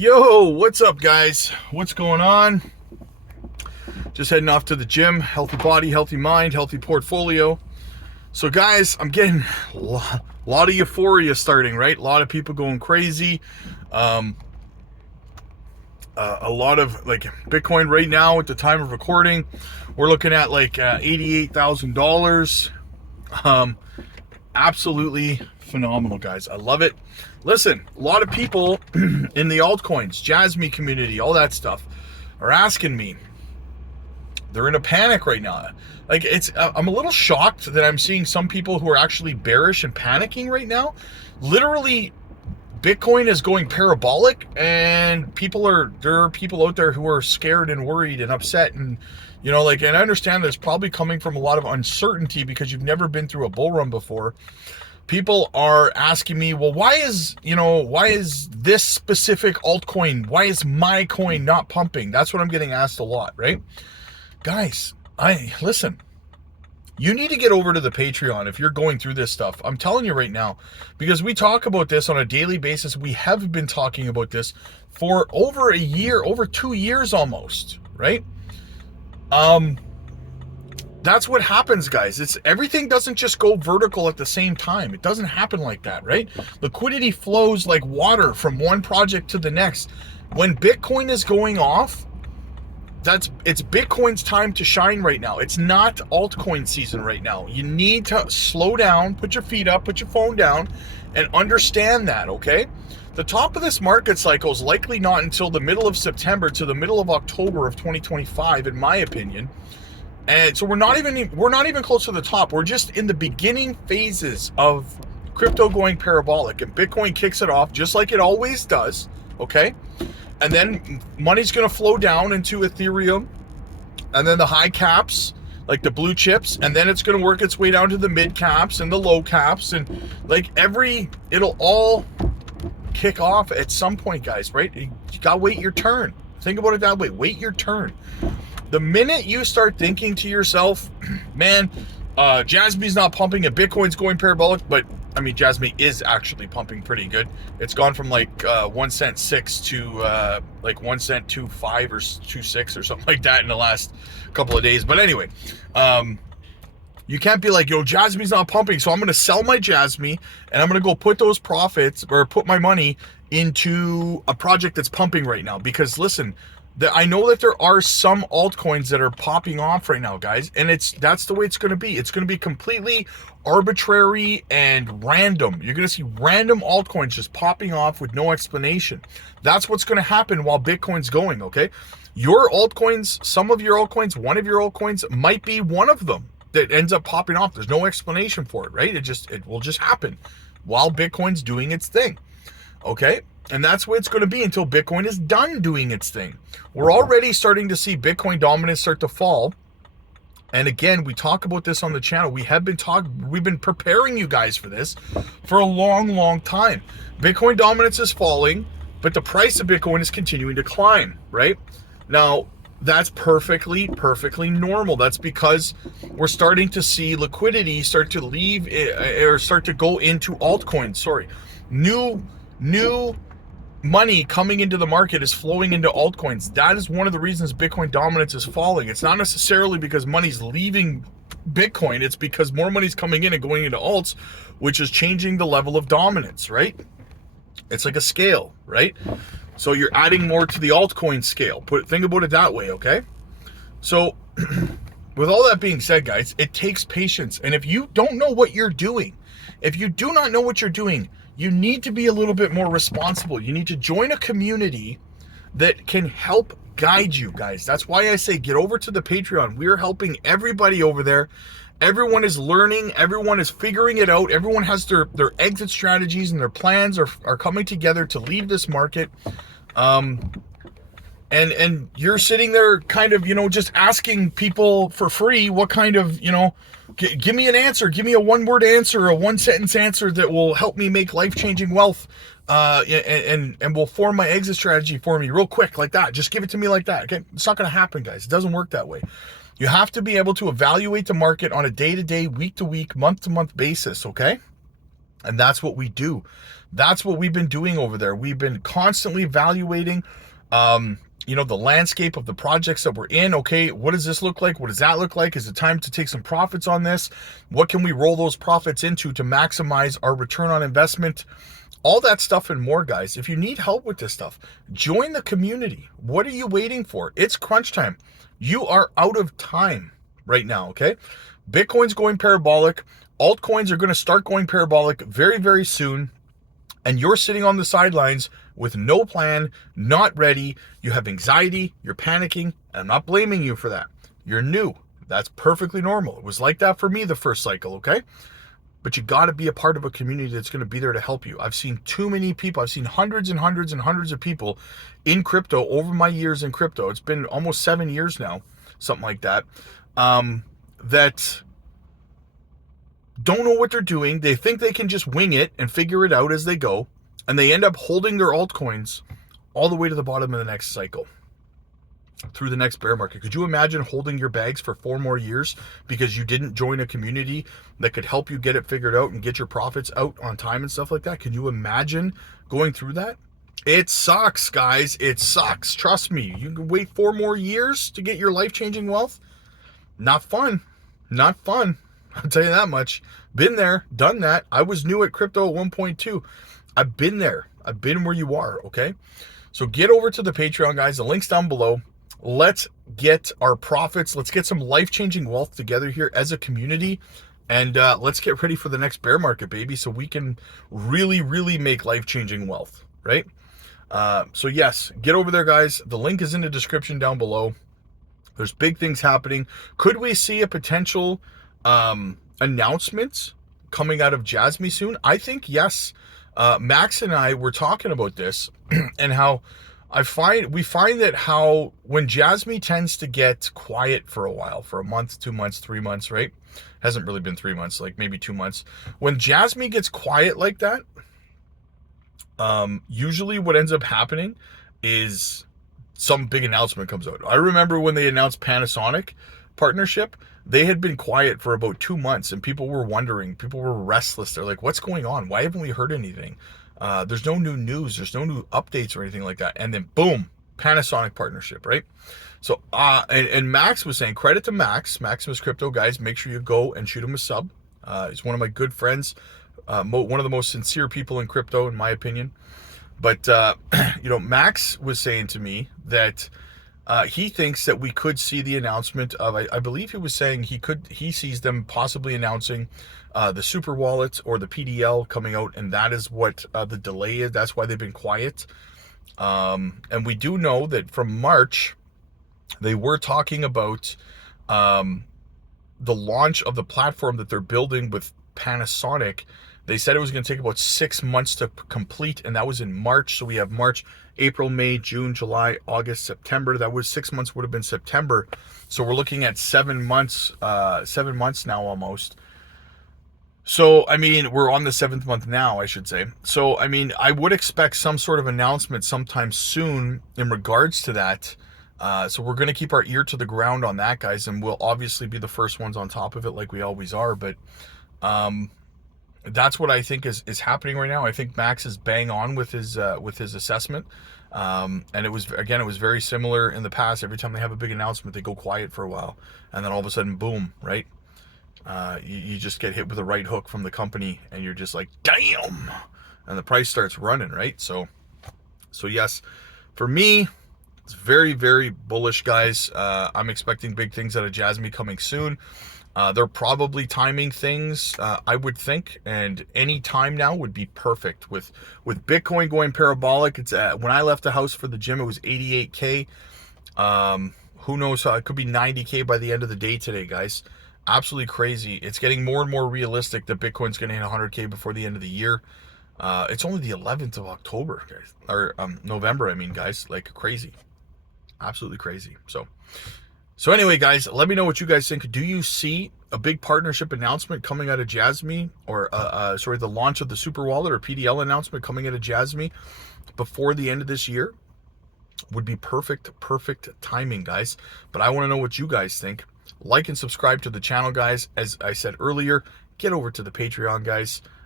Yo, what's up, guys? What's going on? Just heading off to the gym. Healthy body, healthy mind, healthy portfolio. So, guys, I'm getting a lot of euphoria starting, right? A lot of people going crazy. A lot of, like, Bitcoin right now at the time of recording, we're looking at like $88,000. Absolutely phenomenal, guys. I love it. Listen, a lot of people in the altcoins, JASMY community, all that stuff, are asking me. They're in a panic right now. Like, I'm a little shocked that I'm seeing some people who are actually bearish and panicking right now. Literally, Bitcoin is going parabolic, and there are people out there who are scared and worried and upset, and and I understand that's probably coming from a lot of uncertainty because you've never been through a bull run before. People are asking me, well, why is this specific altcoin, why is my coin not pumping? That's what I'm getting asked a lot, right? Guys, listen, you need to get over to the Patreon if you're going through this stuff. I'm telling you right now, because we talk about this on a daily basis. We have been talking about this for over a year, over 2 years almost, right? That's what happens, guys. Everything doesn't just go vertical at the same time. It doesn't happen like that, right? Liquidity flows like water from one project to the next. When Bitcoin is going off, it's Bitcoin's time to shine right now. It's not altcoin season right now. You need to slow down, put your feet up, put your phone down, and understand that, okay? The top of this market cycle is likely not until the middle of September to the middle of October of 2025, in my opinion. And so we're not even close to the top. We're just in the beginning phases of crypto going parabolic, and Bitcoin kicks it off just like it always does, okay? And then money's going to flow down into Ethereum, and then the high caps, like the blue chips, and then it's going to work its way down to the mid caps and the low caps, and it'll all kick off at some point, guys, right? You got to wait your turn. Think about it that way. Wait your turn. The minute you start thinking to yourself, man, JASMY's not pumping and Bitcoin's going parabolic, but I mean, JASMY is actually pumping pretty good. It's gone from like 1 cent 6 to like 1 cent 2.5 or 2.6 or something like that in the last couple of days. But anyway, you can't be like, yo, JASMY's not pumping, so I'm going to sell my JASMY and I'm going to go put those profits or put my money into a project that's pumping right now. Because listen, I know that there are some altcoins that are popping off right now, guys, and that's the way it's going to be. It's going to be completely arbitrary and random. You're going to see random altcoins just popping off with no explanation. That's what's going to happen while Bitcoin's going, okay? Your altcoins, some of your altcoins, one of your altcoins might be one of them that ends up popping off. There's no explanation for it, right? It will just happen while Bitcoin's doing its thing, okay? And that's where it's going to be until Bitcoin is done doing its thing. We're already starting to see Bitcoin dominance start to fall. And again, we talk about this on the channel. We've been preparing you guys for this for a long, long time. Bitcoin dominance is falling, but the price of Bitcoin is continuing to climb, right? Now, that's perfectly normal. That's because we're starting to see liquidity start to leave or start to go into altcoins. Sorry. New money coming into the market is flowing into altcoins. That is one of the reasons Bitcoin dominance is falling. It's not necessarily because money's leaving Bitcoin. It's because more money's coming in and going into alts, which is changing the level of dominance, right? It's like a scale, right? So you're adding more to the altcoin scale. Think about it that way, okay? So with all that being said, guys, it takes patience. And if you don't know what you're doing, if you do not know what you're doing, you need to be a little bit more responsible. You need to join a community that can help guide you, guys. That's why I say get over to the Patreon. We're helping everybody over there. Everyone is learning. Everyone is figuring it out. Everyone has their exit strategies, and their plans are coming together to leave this market. And you're sitting there kind of, just asking people for free what kind of, give me an answer. Give me a one-word answer, a one-sentence answer that will help me make life-changing wealth, and will form my exit strategy for me real quick like that. Just give it to me like that, okay? It's not going to happen, guys. It doesn't work that way. You have to be able to evaluate the market on a day-to-day, week-to-week, month-to-month basis, okay? And that's what we do. That's what we've been doing over there. We've been constantly evaluating, the landscape of the projects that we're in. Okay, what does this look like? What does that look like? Is it time to take some profits on this? What can we roll those profits into to maximize our return on investment? All that stuff and more, guys. If you need help with this stuff, join the community. What are you waiting for? It's crunch time. You are out of time right now, okay? Bitcoin's going parabolic. Altcoins are going to start going parabolic very, very soon. And you're sitting on the sidelines with no plan, not ready. You have anxiety, you're panicking, and I'm not blaming you for that. You're new. That's perfectly normal. It was like that for me the first cycle, okay? But you got to be a part of a community that's going to be there to help you. I've seen too many people. I've seen hundreds and hundreds and hundreds of people in crypto over my years in crypto. It's been almost 7 years now, something like that, that don't know what they're doing. They think they can just wing it and figure it out as they go. And they end up holding their altcoins all the way to the bottom of the next cycle, through the next bear market. Could you imagine holding your bags for 4 more years because you didn't join a community that could help you get it figured out and get your profits out on time and stuff like that? Can you imagine going through that? It sucks, guys. It sucks. Trust me. You can wait 4 more years to get your life-changing wealth. Not fun. Not fun. I'll tell you that much. Been there, done that. I was new at crypto at 1.2. I've been there. I've been where you are, okay? So get over to the Patreon, guys. The link's down below. Let's get our profits. Let's get some life-changing wealth together here as a community. And let's get ready for the next bear market, baby, so we can really, really make life-changing wealth, right? So yes, get over there, guys. The link is in the description down below. There's big things happening. Could we see a potential announcement coming out of JASMY soon? I think yes. Max and I were talking about this and how we find that how when JASMY tends to get quiet for a while, for a month, 2 months, 3 months, right? Hasn't really been 3 months, like maybe 2 months. When JASMY gets quiet like that, usually what ends up happening is some big announcement comes out. I remember when they announced Panasonic partnership, they had been quiet for about 2 months and people were wondering, people were restless. They're like, what's going on? Why haven't we heard anything? There's no new news. There's no new updates or anything like that. And then boom, Panasonic partnership, right? So, and Max was saying, credit to Max, Maximus Crypto, guys, make sure you go and shoot him a sub. He's one of my good friends, one of the most sincere people in crypto, in my opinion. But, Max was saying to me that he thinks that we could see the announcement of, I believe he was saying he sees them possibly announcing the super wallet or the PDL coming out, and that is what the delay is. That's why they've been quiet. And we do know that from March, they were talking about the launch of the platform that they're building with Panasonic. They said it was going to take about 6 months to complete, and that was in March. So we have March, April, May, June, July, August, September. That was 6 months, would have been September. So we're looking at 7 months, 7 months now almost. So, I mean, we're on the 7th month now, I should say. So, I mean, I would expect some sort of announcement sometime soon in regards to that. So we're going to keep our ear to the ground on that, guys, and we'll obviously be the first ones on top of it like we always are. But that's what I think is happening right now. I think Max is bang on with his assessment. And it was very similar in the past. Every time they have a big announcement, they go quiet for a while, and then all of a sudden, boom, right? You just get hit with a right hook from the company, and you're just like, damn, and the price starts running, right? So yes, for me, it's very, very bullish, guys. I'm expecting big things out of JASMY coming soon. They're probably timing things, I would think, and any time now would be perfect. With Bitcoin going parabolic, it's when I left the house for the gym, it was 88K. Who knows how it could be 90K by the end of the day today, guys. Absolutely crazy. It's getting more and more realistic that Bitcoin's going to hit 100K before the end of the year. It's only the 11th of October, guys, or November, I mean, guys, like crazy. Absolutely crazy. So anyway, guys, let me know what you guys think. Do you see a big partnership announcement coming out of JASMY, or the launch of the super wallet or PDL announcement coming out of JASMY before the end of this year? Would be perfect timing, guys. But I want to know what you guys think. Like and subscribe to the channel, guys. As I said earlier, get over to the Patreon, guys.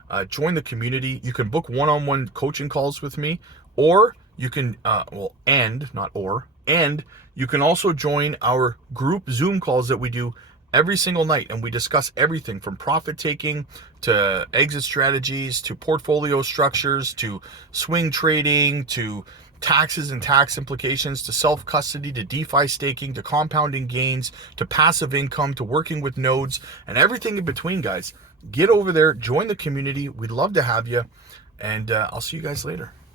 Join the community. You can book one-on-one coaching calls with me, or you can, and you can also join our group Zoom calls that we do every single night, and we discuss everything from profit taking to exit strategies to portfolio structures to swing trading to taxes and tax implications to self-custody to DeFi staking to compounding gains to passive income to working with nodes and everything in between, guys. Get over there, join the community. We'd love to have you, and I'll see you guys later.